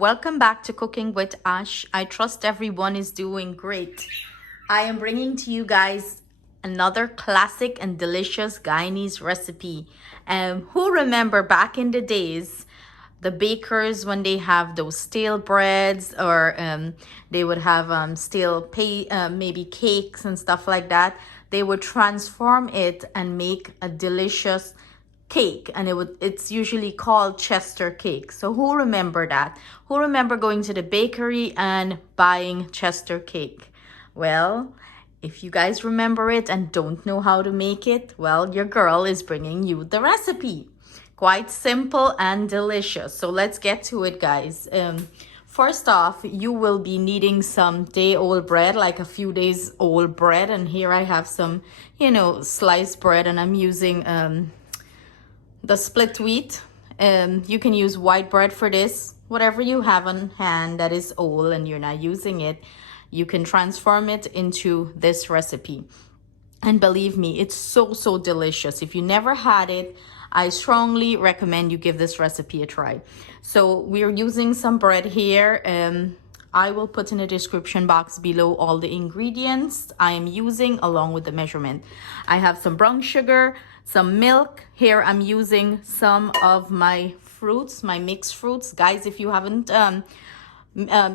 Welcome back to Cooking with Ash. I trust everyone is doing great. I am bringing to you guys another classic and delicious Guyanese recipe. Who remember back in the days, the bakers when they have those stale breads, or they would have maybe cakes and stuff like that. They would transform it and make a delicious cake, and it's usually called Chester cake. So who remember that? Who remember going to the bakery and buying Chester cake? Well, if you guys remember it and don't know how to make it, well, your girl is bringing you the recipe. Quite simple and delicious. So let's get to it, guys. First off, you will be needing some day-old bread, like a few days old bread. And here I have some, sliced bread, and I'm using the split wheat. You can use white bread for this. Whatever you have on hand that is old and you're not using it, you can transform it into this recipe. And believe me, it's so delicious. If you never had it, I strongly recommend you give this recipe a try. So we're using some bread here. I will put in the description box below all the ingredients I am using along with the measurement. I have some brown sugar, some milk. Here I'm using some of my fruits, my mixed fruits. Guys, if you haven't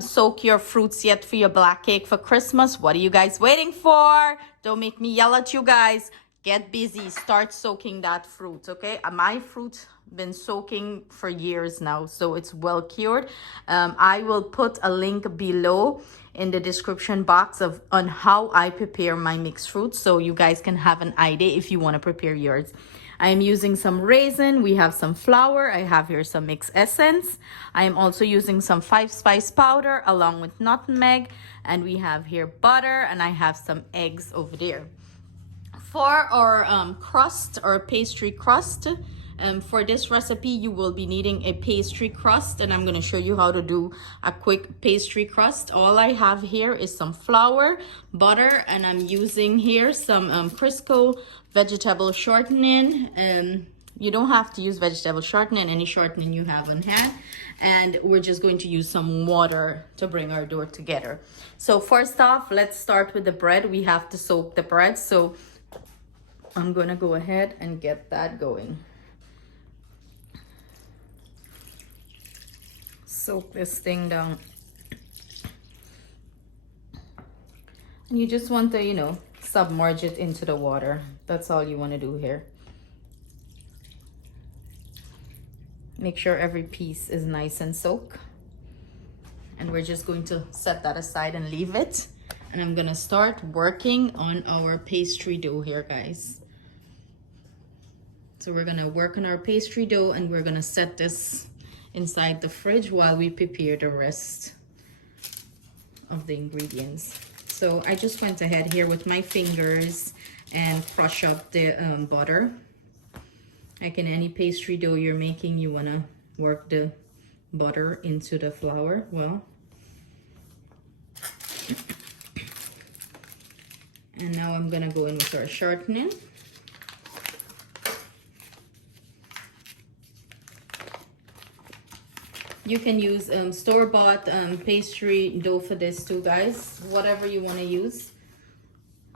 soak your fruits yet for your black cake for Christmas, what are you guys waiting for? Don't make me yell at you guys. Get busy, start soaking that fruit, okay? My fruit been soaking for years now, so it's well cured. I will put a link below in the description box on how I prepare my mixed fruits, so you guys can have an idea if you want to prepare yours. I am using some raisin. We have some flour. I have here some mixed essence. I am also using some 5-spice powder along with nutmeg. And we have here butter, and I have some eggs over there. For our crust or pastry crust, for this recipe, you will be needing a pastry crust, and I'm going to show you how to do a quick pastry crust. All I have here is some flour, butter, and I'm using here some Crisco vegetable shortening. You don't have to use vegetable shortening, any shortening you have on hand. And we're just going to use some water to bring our dough together. So first off, let's start with the bread. We have to soak the bread. So I'm going to go ahead and get that going. Soak this thing down. And you just want to, submerge it into the water. That's all you want to do here. Make sure every piece is nice and soaked. And we're just going to set that aside and leave it. And I'm going to start working on our pastry dough here, guys. So we're going to work on our pastry dough, and we're going to set this inside the fridge while we prepare the rest of the ingredients. So I just went ahead here with my fingers and crush up the butter. Like in any pastry dough you're making, you want to work the butter into the flour well. And now I'm going to go in with our shortening. You can use store-bought pastry dough for this too, guys. Whatever you want to use.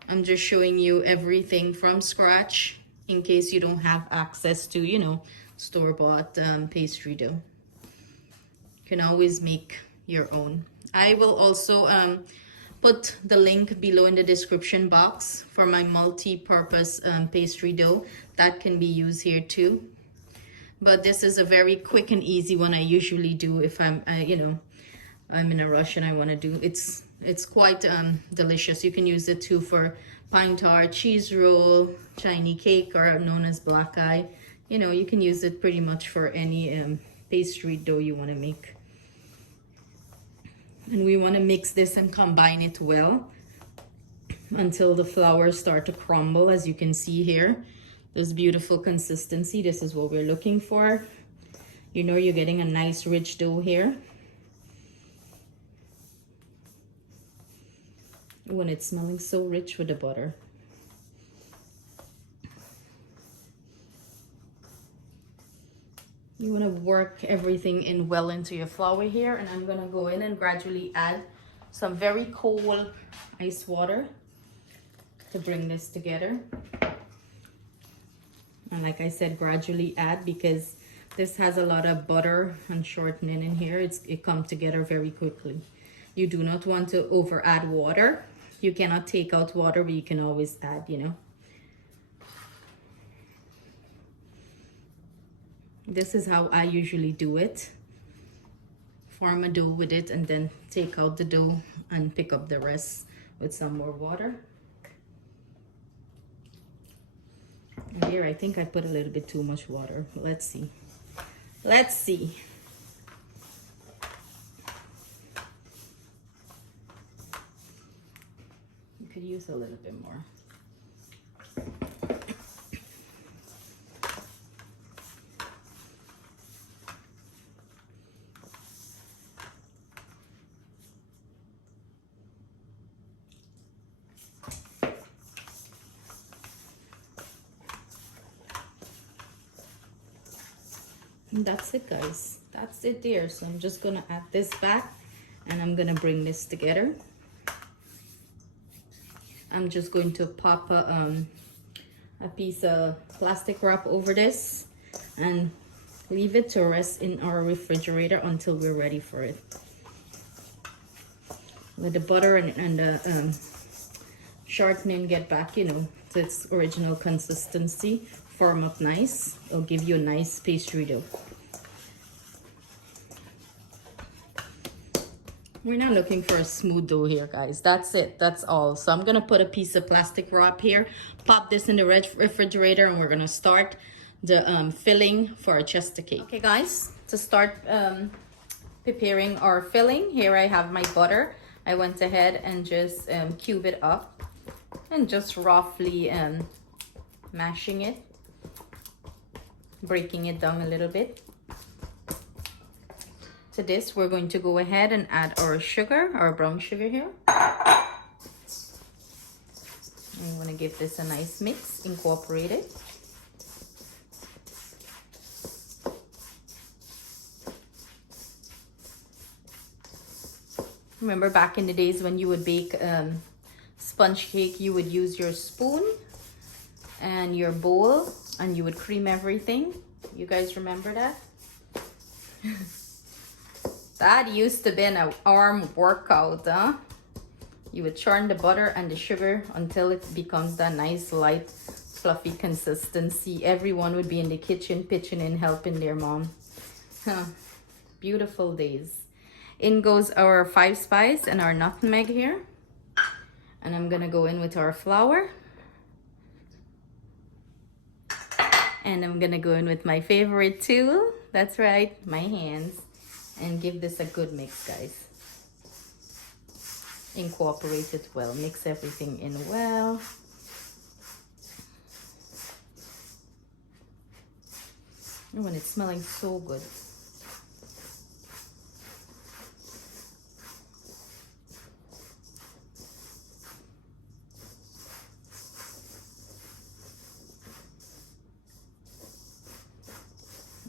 I'm just showing you everything from scratch in case you don't have access to, store-bought pastry dough. You can always make your own. I will also put the link below in the description box for my multi-purpose pastry dough. That can be used here too. But this is a very quick and easy one I usually do if I'm in a rush and I want to do. It's quite delicious. You can use it too for pine tart, cheese roll, Chinese cake, or known as black eye. You can use it pretty much for any pastry dough you want to make. And we want to mix this and combine it well until the flour start to crumble, as you can see here. This beautiful consistency, this is what we're looking for. You're getting a nice rich dough here. When it's smelling so rich with the butter. You want to work everything in well into your flour here, and I'm going to go in and gradually add some very cold ice water to bring this together. And like I said, gradually add, because this has a lot of butter and shortening in here. It comes together very quickly. You do not want to over add water. You cannot take out water, but you can always add, you know. This is how I usually do it. Form a dough with it and then take out the dough and pick up the rest with some more water. And here I think I put a little bit too much water. Let's see. Let's see. You could use a little bit more. And that's it, guys. That's it there. So I'm just gonna add this back and I'm gonna bring this together. I'm just going to pop a piece of plastic wrap over this and leave it to rest in our refrigerator until we're ready for it. Let the butter and the shortening get back, you know, to its original consistency. Form up nice. It'll give you a nice pastry dough. We're not looking for a smooth dough here, guys. That's it. That's all. So I'm gonna put a piece of plastic wrap here, pop this in the refrigerator, and we're gonna start the filling for our chester cake. Okay, guys, to start preparing our filling, here I have my butter. I went ahead and just cube it up and just roughly mashing it, breaking it down a little bit. To this, we're going to go ahead and add our sugar, our brown sugar here. I want to give this a nice mix, incorporate it. Remember back in the days when you would bake sponge cake, you would use your spoon and your bowl and you would cream everything. You guys remember that? That used to be an arm workout, huh? You would churn the butter and the sugar until it becomes that nice, light, fluffy consistency. Everyone would be in the kitchen, pitching in, helping their mom. Huh. Beautiful days. In goes our 5 spice and our nutmeg here. And I'm gonna go in with our flour. And I'm gonna go in with my favorite tool. That's right, my hands. And give this a good mix, guys. Incorporate it well. Mix everything in well. Oh, and it's smelling so good.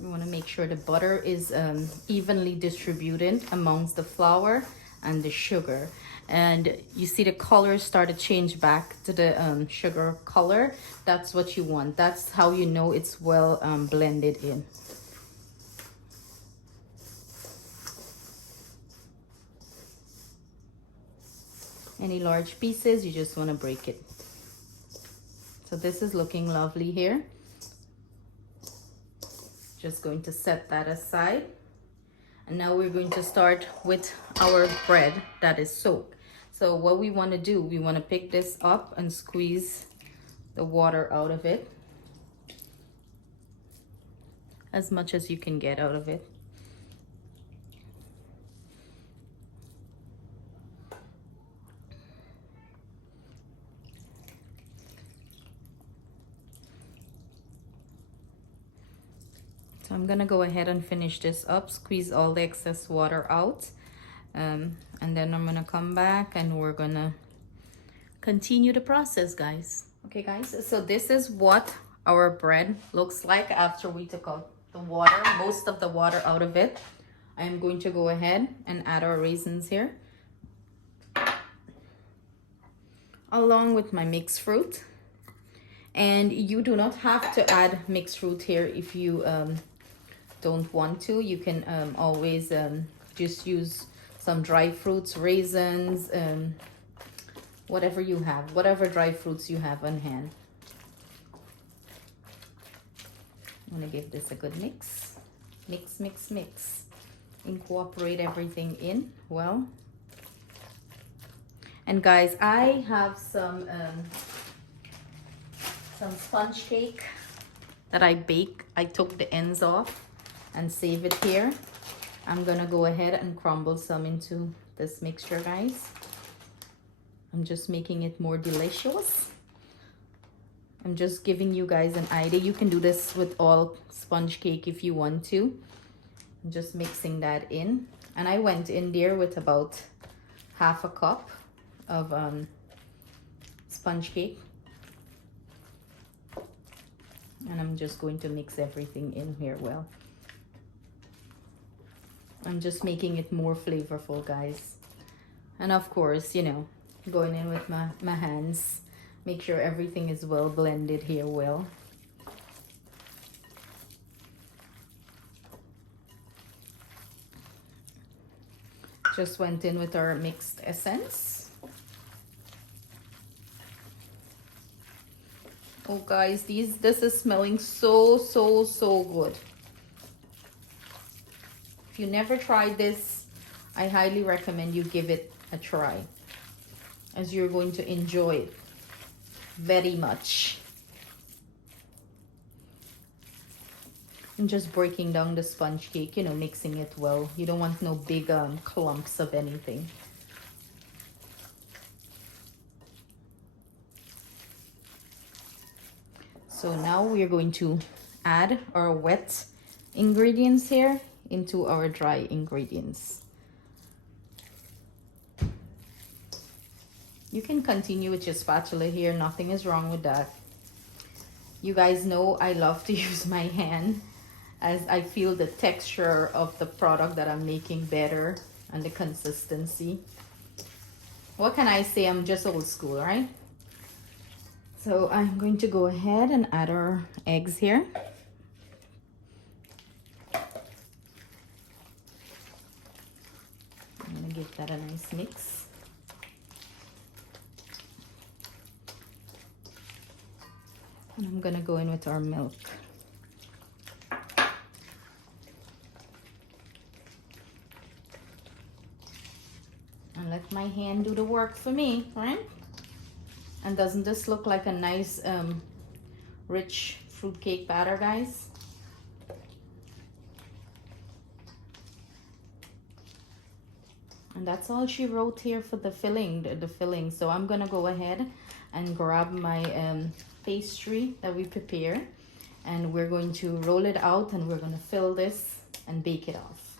You want to make sure the butter is evenly distributed amongst the flour and the sugar. And you see the color start to change back to the sugar color. That's what you want. That's how you know it's well blended in. Any large pieces, you just want to break it. So this is looking lovely here. Just going to set that aside. And now we're going to start with our bread that is soaked. So what we want to do, we want to pick this up and squeeze the water out of it as much as you can get out of it. So I'm gonna go ahead and finish this up, squeeze all the excess water out, and then I'm gonna come back and we're gonna continue the process, guys. Okay, guys, so this is what our bread looks like after we took out the water, most of the water out of it. I am going to go ahead and add our raisins here, along with my mixed fruit. And you do not have to add mixed fruit here if you don't want to. You can always just use some dried fruits, raisins, whatever you have, whatever dry fruits you have on hand. I'm gonna give this a good mix. Mix, mix, mix. Incorporate everything in well. And guys, I have some sponge cake that I bake. I took the ends off and save it here. I'm gonna go ahead and crumble some into this mixture, guys. I'm just making it more delicious. I'm just giving you guys an idea. You can do this with all sponge cake if you want to. I'm just mixing that in. And I went in there with about half a cup of sponge cake. And I'm just going to mix everything in here well. I'm just making it more flavorful, guys. And of course, you know, going in with my hands. Make sure everything is well blended here well. Just went in with our mixed essence. Oh guys, this is smelling so good. If you never tried this, I highly recommend you give it a try, as you're going to enjoy it very much. I'm just breaking down the sponge cake, you know, mixing it well. You don't want no big clumps of anything. So now we are going to add our wet ingredients here into our dry ingredients. You can continue with your spatula here. Nothing is wrong with that. You guys know I love to use my hand, as I feel the texture of the product that I'm making better and the consistency. What can I say? I'm just old school, right? So I'm going to go ahead and add our eggs here. I'm gonna give that a nice mix. And I'm gonna go in with our milk. And let my hand do the work for me, right? And doesn't this look like a nice rich fruitcake batter, guys? And that's all she wrote here for the filling, the filling. So I'm gonna go ahead and grab my pastry that we prepare, and we're going to roll it out, and we're going to fill this and bake it off.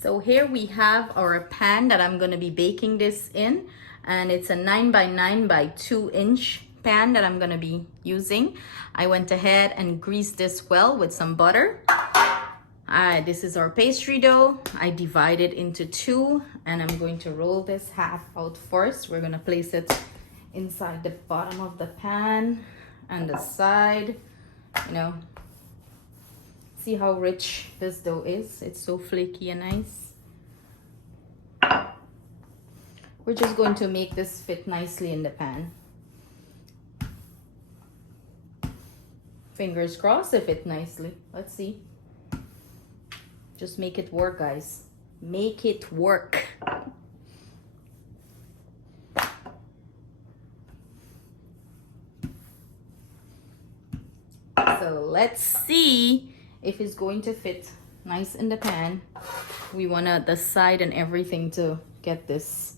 So here we have our pan that I'm going to be baking this in, and it's a 9 by 9 by 2 inch pan that I'm going to be using. I went ahead and greased this well with some butter. This is our pastry dough. I divide it into two, and I'm going to roll this half out first. We're going to place it inside the bottom of the pan and the side. You know, see how rich this dough is? It's so flaky and nice. We're just going to make this fit nicely in the pan. Fingers crossed it fit nicely. Let's see. Just make it work, guys. Make it work. So let's see if it's going to fit nice in the pan. We want the side and everything to get this.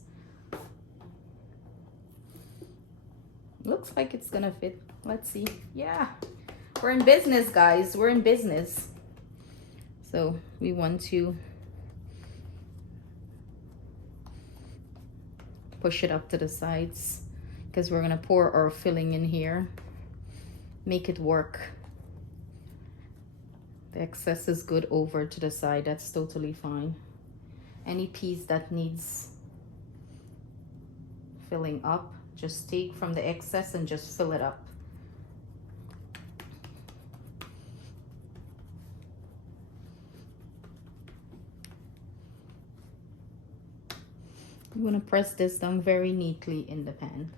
Looks like it's gonna fit. Let's see. Yeah, we're in business, guys. We're in business. So we want to push it up to the sides, because we're gonna pour our filling in here. Make it work. The excess is good over to the side. That's totally fine. Any piece that needs filling up, just take from the excess and just fill it up. You want to press this down very neatly in the pan.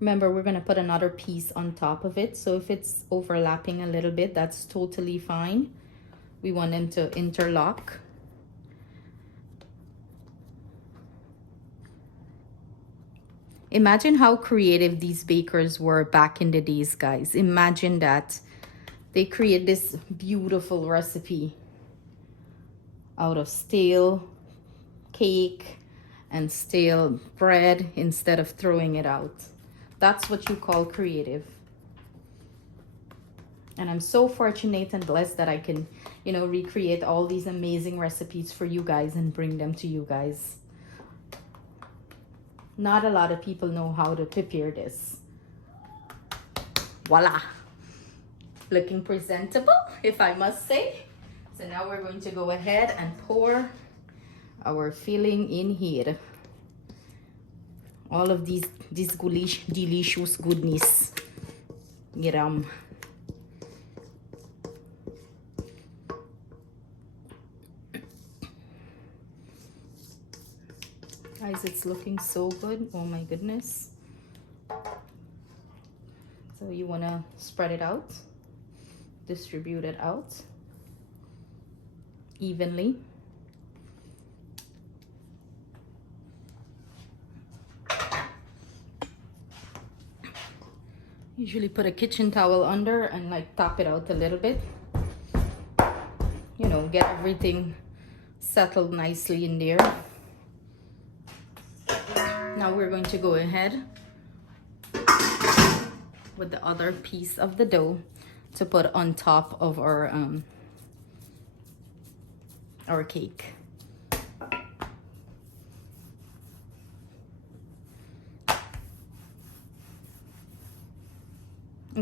Remember, we're going to put another piece on top of it, so if it's overlapping a little bit, that's totally fine. We want them to interlock. Imagine how creative these bakers were back in the days, guys. Imagine that. They create this beautiful recipe out of stale cake and stale bread instead of throwing it out. That's what you call creative. And I'm so fortunate and blessed that I can, you know, recreate all these amazing recipes for you guys and bring them to you guys. Not a lot of people know how to prepare this. Voila! Looking presentable, if I must say. So now we're going to go ahead and pour our filling in here. All of this delicious goodness. Yum. Guys, it's looking so good. Oh my goodness. So you want to spread it out, distribute it out evenly. Usually put a kitchen towel under and like top it out a little bit. You know, get everything settled nicely in there. Now we're going to go ahead with the other piece of the dough to put on top of our cake.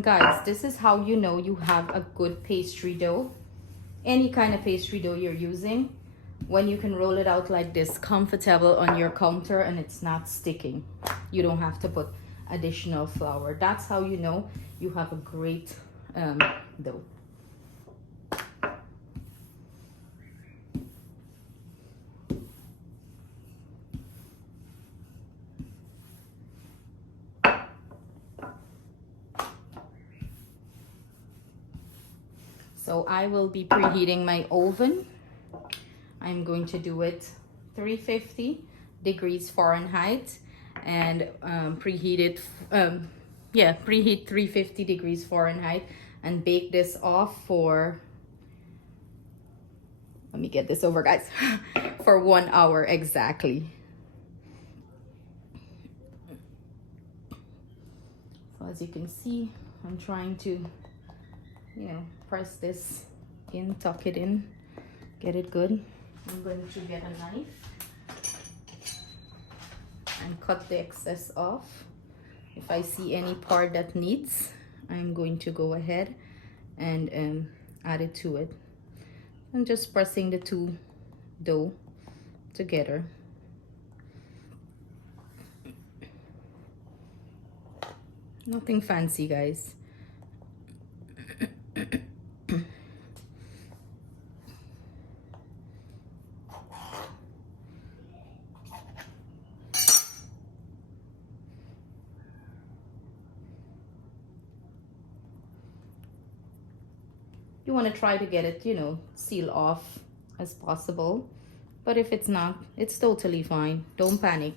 Guys, this is how you know you have a good pastry dough. Any kind of pastry dough you're using, when you can roll it out like this, comfortable on your counter, and it's not sticking. You don't have to put additional flour. That's how you know you have a great dough. So I will be preheating my oven. I'm going to do it 350 degrees Fahrenheit and preheat 350 degrees Fahrenheit and bake this off for, let me get this over, guys, for 1 hour exactly. So as you can see, I'm trying to, you know, press this in, tuck it in, get it good. I'm going to get a knife and cut the excess off. If I see any part that needs, I'm going to go ahead and add it to it. I'm just pressing the two dough together. Nothing fancy, guys. You want to try to get it, you know, seal off as possible. But if it's not, it's totally fine. Don't panic.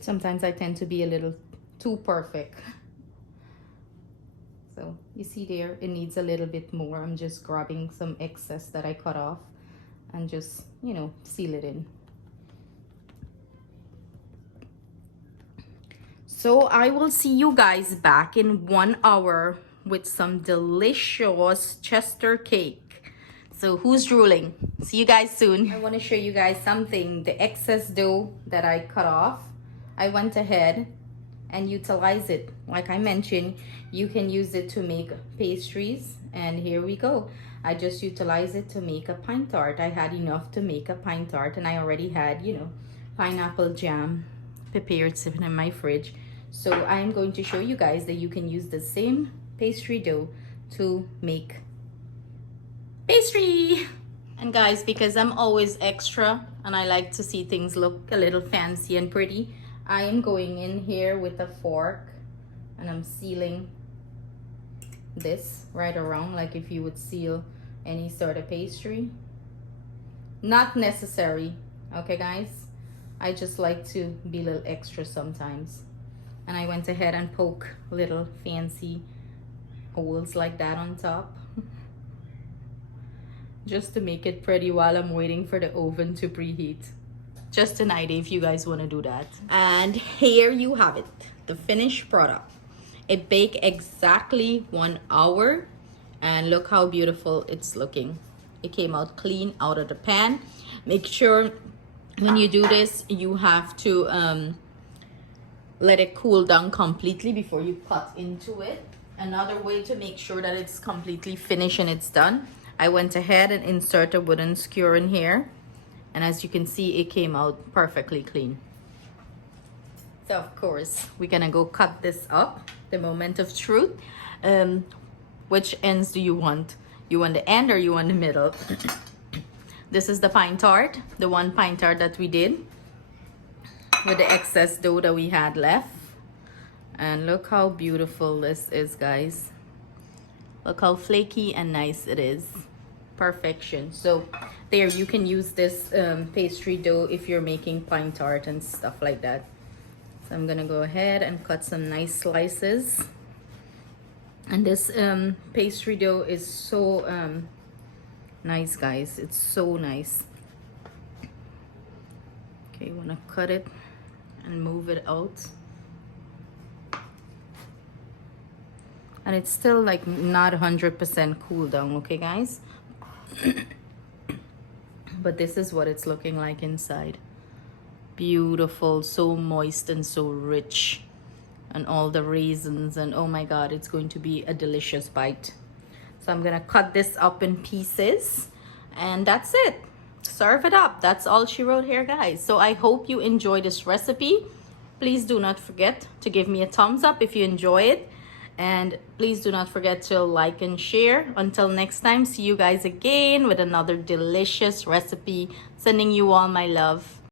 Sometimes I tend to be a little too perfect. So you see there, it needs a little bit more. I'm just grabbing some excess that I cut off and just, you know, seal it in. So I will see you guys back in 1 hour with some delicious Chester cake. So who's drooling? See you guys soon. I want to show you guys something. The excess dough that I cut off, I went ahead and utilize it. Like I mentioned, you can use it to make pastries, and here we go. I just utilize it to make a pine tart. I had enough to make a pine tart, and I already had, you know, pineapple jam prepared sitting in my fridge. So I am going to show you guys that you can use the same pastry dough to make pastry. And guys, because I'm always extra and I like to see things look a little fancy and pretty, I am going in here with a fork and I'm sealing this right around, like if you would seal any sort of pastry. Not necessary, okay guys? I just like to be a little extra sometimes. And I went ahead and poke little fancy holes like that on top. Just to make it pretty while I'm waiting for the oven to preheat. Just an idea if you guys want to do that. And here you have it, the finished product. It baked exactly 1 hour, and look how beautiful it's looking. It came out clean out of the pan. Make sure when you do this, you have to let it cool down completely before you cut into it. Another way to make sure that it's completely finished and it's done, I went ahead and inserted a wooden skewer in here, and as you can see, it came out perfectly clean. So of course, we're gonna go cut this up, the moment of truth. Which ends do you want? You want the end or you want the middle? This is the pine tart, the one pine tart that we did with the excess dough that we had left. And look how beautiful this is, guys. Look how flaky and nice it is. Perfection. So there, you can use this pastry dough if you're making pine tart and stuff like that. So I'm gonna go ahead and cut some nice slices. And this pastry dough is so nice, guys. It's so nice. Okay, you wanna cut it and move it out. And it's still like not 100% cool down, okay guys? But this is what it's looking like inside. Beautiful, so moist and so rich. And all the raisins, and oh my god, it's going to be a delicious bite. So I'm gonna cut this up in pieces, and that's it. Serve it up. That's all she wrote here, guys. So I hope you enjoy this recipe. Please do not forget to give me a thumbs up if you enjoy it. And please do not forget to like and share. Until next time, see you guys again with another delicious recipe. Sending you all my love.